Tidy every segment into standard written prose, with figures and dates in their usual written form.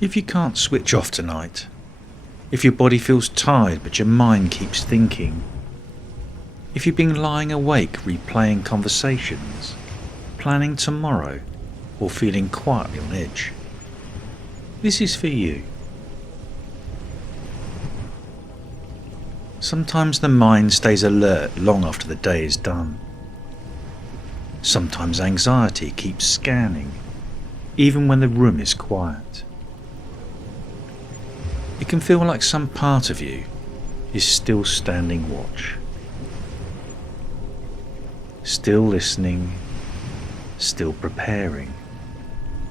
If you can't switch off tonight, if your body feels tired but your mind keeps thinking, if you've been lying awake replaying conversations, planning tomorrow, or feeling quietly on edge, this is for you. Sometimes the mind stays alert long after the day is done. Sometimes anxiety keeps scanning, even when the room is quiet. It can feel like some part of you is still standing watch. Still listening, still preparing,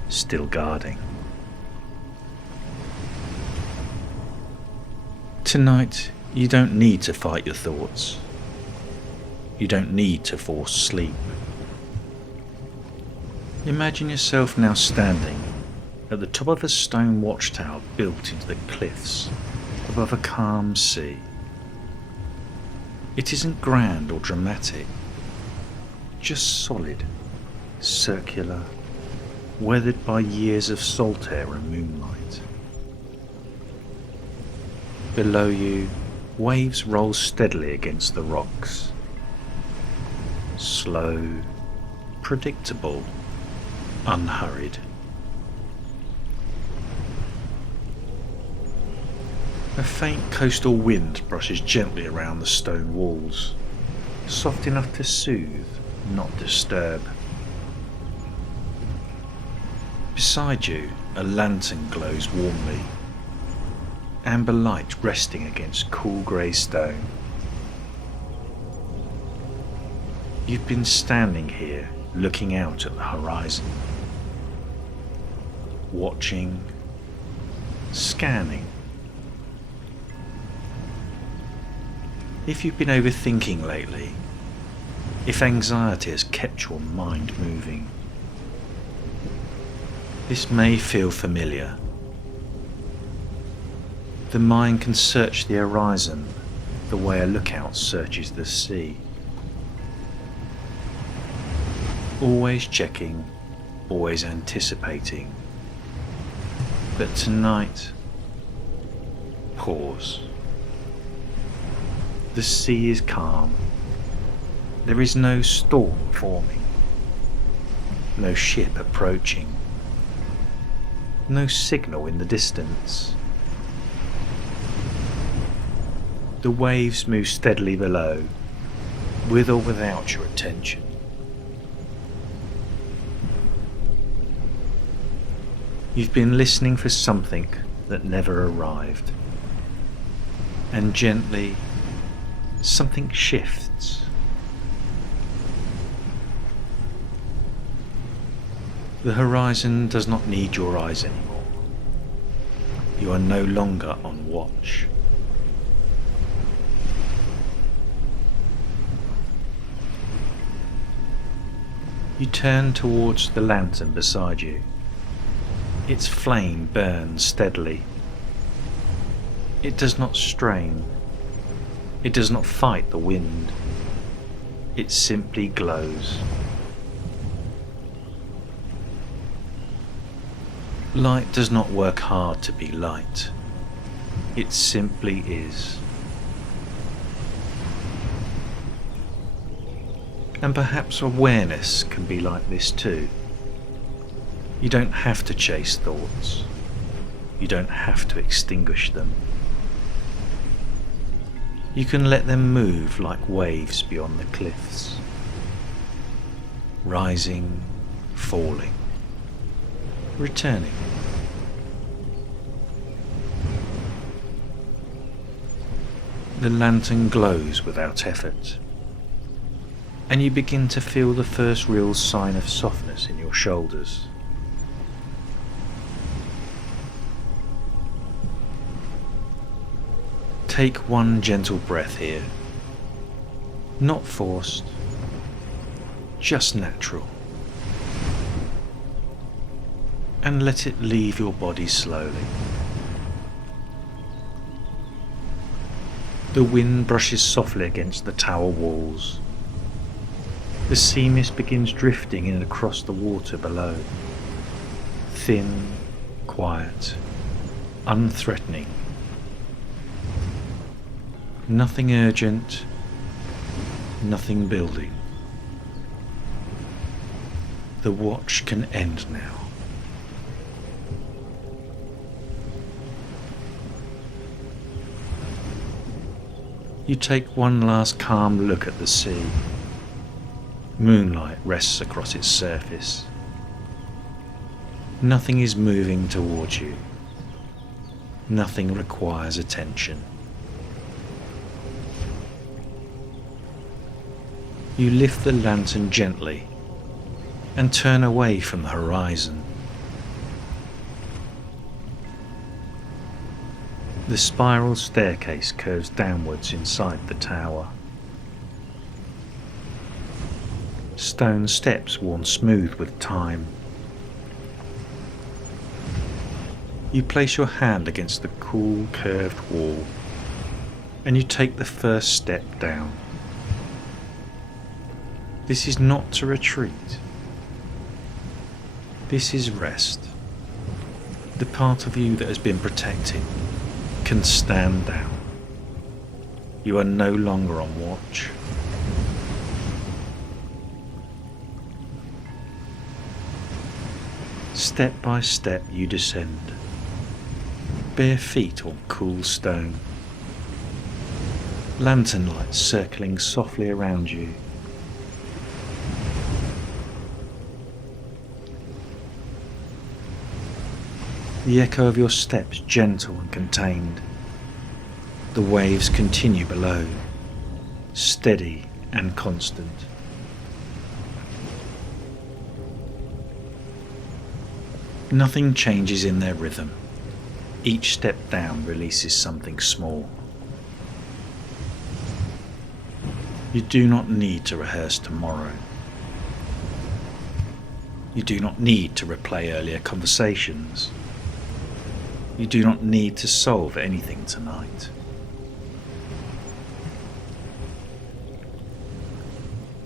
still guarding. Tonight, you don't need to fight your thoughts. You don't need to force sleep. Imagine yourself now standing at the top of a stone watchtower built into the cliffs above a calm sea. It isn't grand or dramatic, just solid, circular, weathered by years of salt air and moonlight. Below you, waves roll steadily against the rocks. Slow, predictable, unhurried. A faint coastal wind brushes gently around the stone walls, soft enough to soothe, not disturb. Beside you, a lantern glows warmly, amber light resting against cool grey stone. You've been standing here, looking out at the horizon, watching, scanning. If you've been overthinking lately, if anxiety has kept your mind moving, this may feel familiar. The mind can search the horizon the way a lookout searches the sea. Always checking, always anticipating. But tonight, pause. The sea is calm. There is no storm forming, no ship approaching, no signal in the distance. The waves move steadily below, with or without your attention. You've been listening for something that never arrived, and gently something shifts. The horizon does not need your eyes anymore. You are no longer on watch. You turn towards the lantern beside you. Its flame burns steadily. It does not strain. It does not fight the wind. It simply glows. Light does not work hard to be light. It simply is. And perhaps awareness can be like this too. You don't have to chase thoughts. You don't have to extinguish them. You can let them move like waves beyond the cliffs, rising, falling, returning. The lantern glows without effort, and you begin to feel the first real sign of softness in your shoulders. Take one gentle breath here, not forced, just natural, and let it leave your body slowly. The wind brushes softly against the tower walls. The sea mist begins drifting in across the water below, thin, quiet, unthreatening. Nothing urgent, nothing building. The watch can end now. You take one last calm look at the sea. Moonlight rests across its surface. Nothing is moving towards you. Nothing requires attention. You lift the lantern gently and turn away from the horizon. The spiral staircase curves downwards inside the tower. Stone steps worn smooth with time. You place your hand against the cool, curved wall, and you take the first step down. This is not to retreat. This is rest. The part of you that has been protected can stand down. You are no longer on watch. Step by step you descend, bare feet on cool stone, lantern lights circling softly around you. The echo of your steps gentle and contained. The waves continue below, steady and constant. Nothing changes in their rhythm. Each step down releases something small. You do not need to rehearse tomorrow. You do not need to replay earlier conversations. You do not need to solve anything tonight.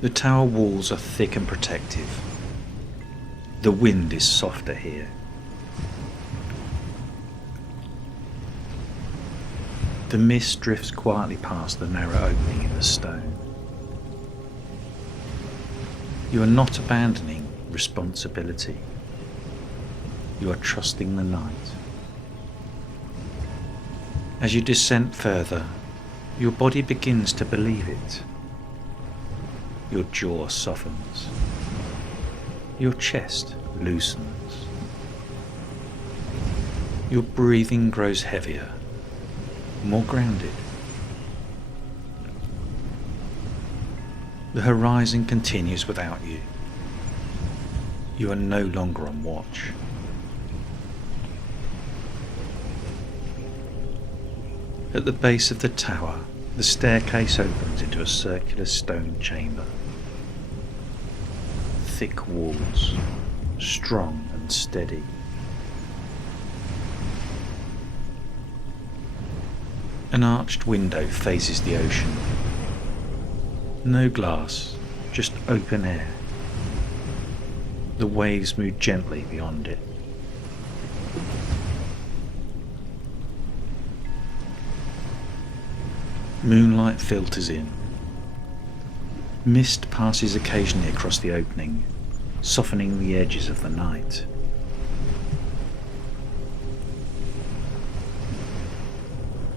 The tower walls are thick and protective. The wind is softer here. The mist drifts quietly past the narrow opening in the stone. You are not abandoning responsibility. You are trusting the night. As you descend further, your body begins to believe it. Your jaw softens. Your chest loosens. Your breathing grows heavier, more grounded. The horizon continues without you. You are no longer on watch. At the base of the tower, the staircase opens into a circular stone chamber. Thick walls, strong and steady. An arched window faces the ocean. No glass, just open air. The waves move gently beyond it. Moonlight filters in. Mist passes occasionally across the opening, softening the edges of the night.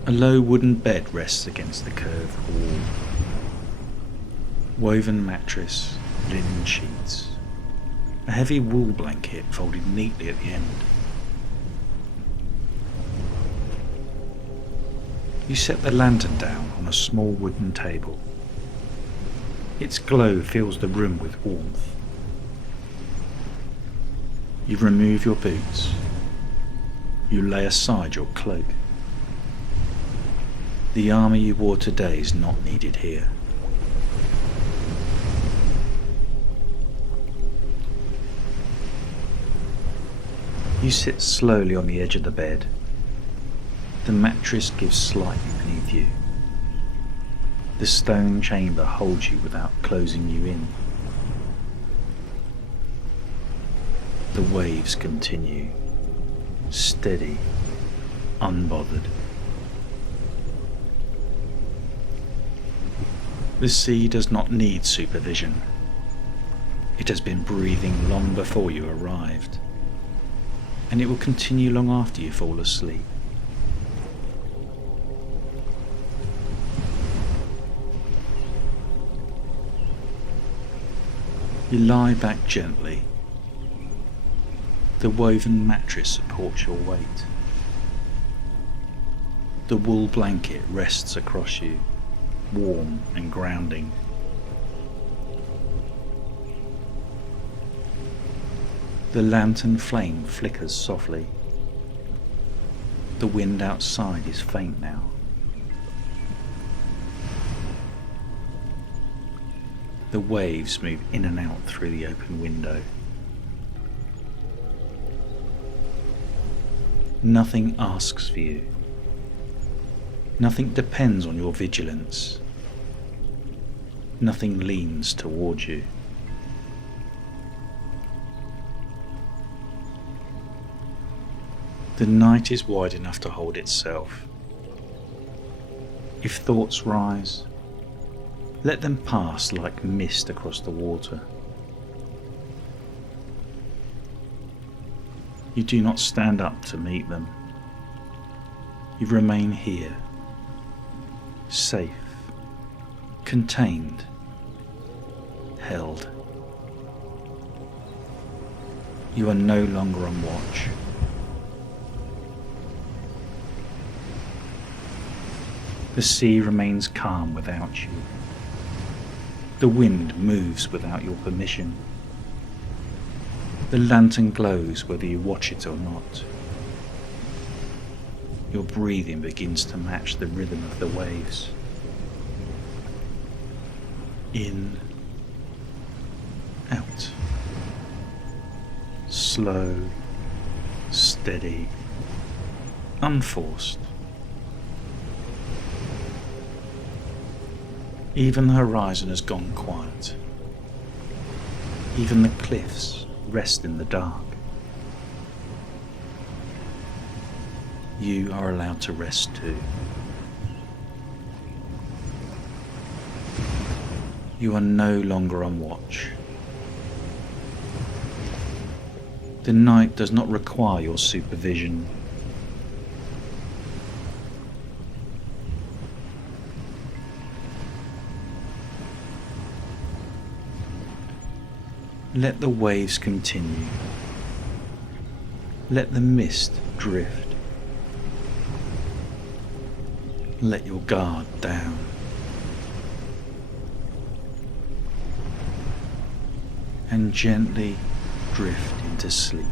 A low wooden bed rests against the curved wall. Woven mattress, linen sheets, a heavy wool blanket folded neatly at the end. You set the lantern down on a small wooden table. Its glow fills the room with warmth. You remove your boots. You lay aside your cloak. The armour you wore today is not needed here. You sit slowly on the edge of the bed. The mattress gives slightly beneath you. The stone chamber holds you without closing you in. The waves continue, steady unbothered. The sea does not need supervision. It has been breathing long before you arrived, and it will continue long after you fall asleep. You lie back gently. The woven mattress supports your weight. The wool blanket rests across you, warm and grounding. The lantern flame flickers softly. The wind outside is faint now. The waves move in and out through the open window. Nothing asks for you. Nothing depends on your vigilance. Nothing leans towards you. The night is wide enough to hold itself. If thoughts rise, let them pass like mist across the water. You do not stand up to meet them. You remain here, safe, contained, held. You are no longer on watch. The sea remains calm without you. The wind moves without your permission. The lantern glows whether you watch it or not. Your breathing begins to match the rhythm of the waves. In, out. Slow, steady, unforced. Even the horizon has gone quiet. Even the cliffs rest in the dark. You are allowed to rest too. You are no longer on watch. The night does not require your supervision. Let the waves continue. Let the mist drift. Let your guard down. And gently drift into sleep.